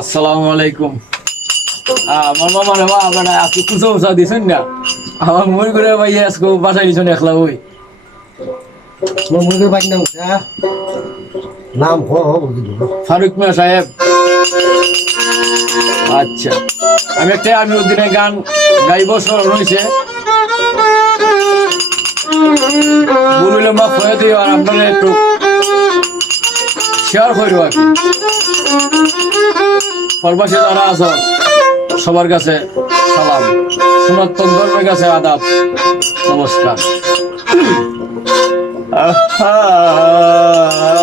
আসসালামু আলাইকুম। আমার মামা রে মা আজকে দিছেন না? আমার করে ভাই আজকে বাসায় দিছেন একলা ওই। তোমার মুরগির বাড়ি নাম হ্যাঁ? নাম দিল ফারুক মিয়া সাহেব। আচ্ছা। আমি একটা আমি ওদিনে গান গাইব স্মরণ হয়েছে বলিলাম বা ফয়ে দিও আর আপনারা একটু শেয়ার করব আর কি। পরবাসী যারা আছো, সবার কাছে সালাম। সনাতন ধর্মের কাছে আদাব। নমস্কার। ওই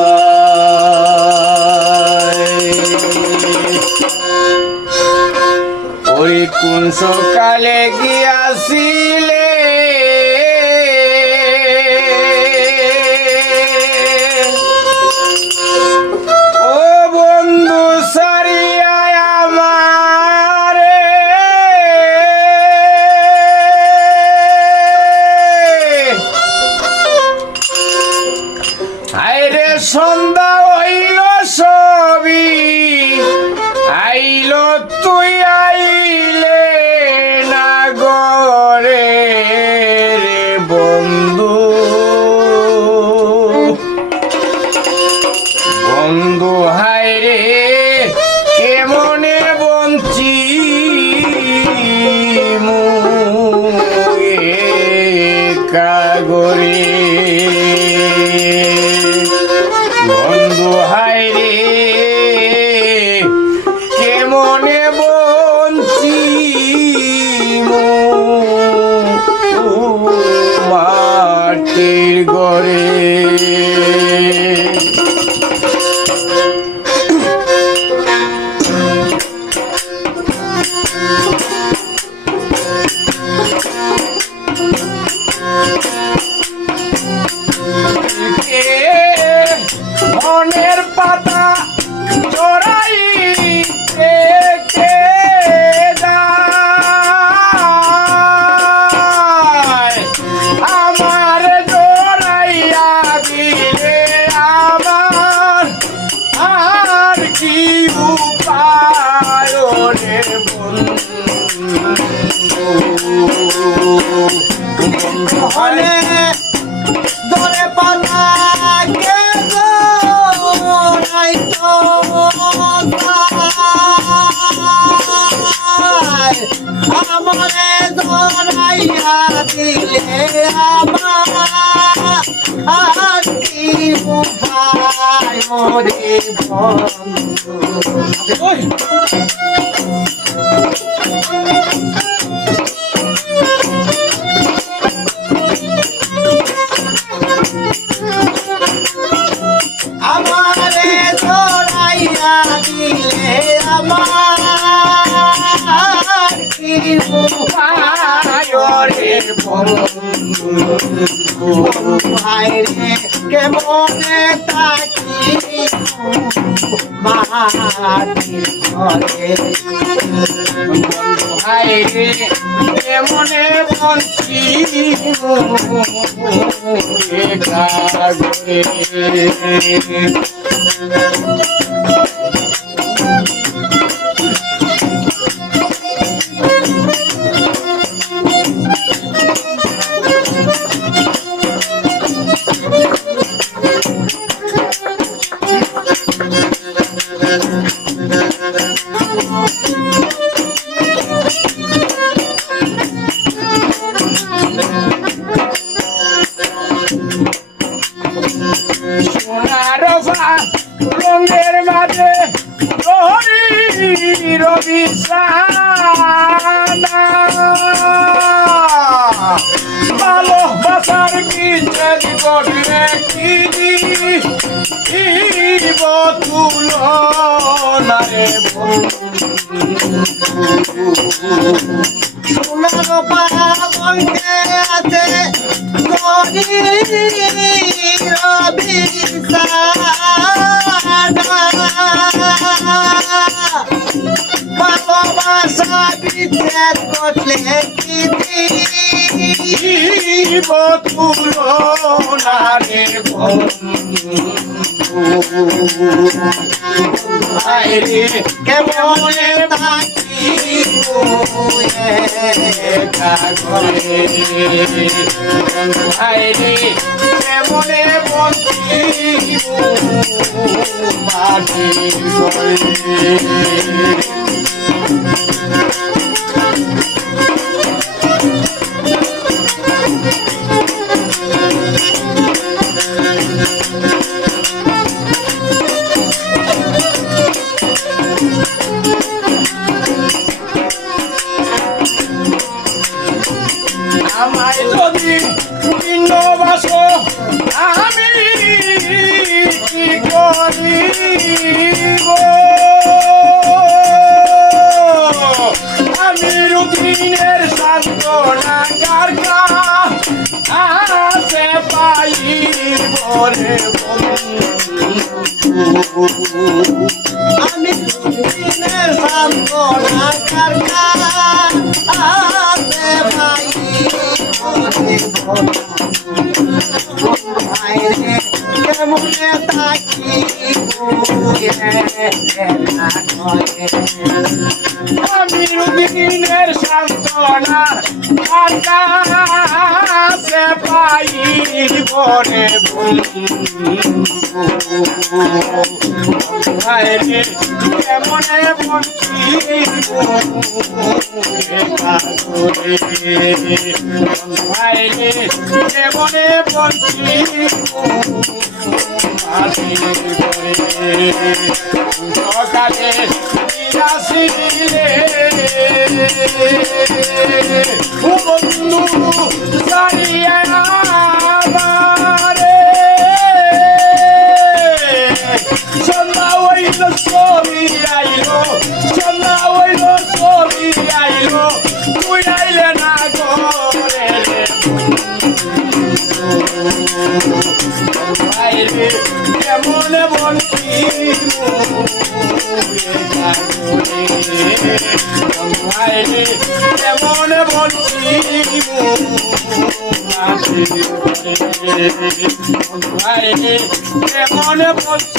আইরে সন্ধ্যা হইল সবই। আইল তুই আইলে। gore হলে ধরে পালা কে নাই তো আমারে ধরাইয়া দিলে আমার উপায় মোরে বন্ধু উপায় রে বন্ধু ভাই রে কেমনে তাকি মাটি ঘরে হায় রে কেমনে বঞ্চি কাগরে রবি ভালোবাসার বিচ্ছেদ ঘটলে কি তুল না রে বন্ধু সোনার পাবনকে আছে গরিব ভালোবাসা বিচ্ছেদ করলে কি তুল না রে বন্ধু আইরে কেমনে কেমনে আমি দিনের সান্তনা কারকা আছে ভাই ভাইরে থাকি? দিনের সান্তনা কাছে পাইব রে বন্ধু ভাইরে কেমনে বঞ্চি ভাইরে কেমনে বঞ্চি সকালে কেমন বাইরে কেমন বাইরে কেমন করে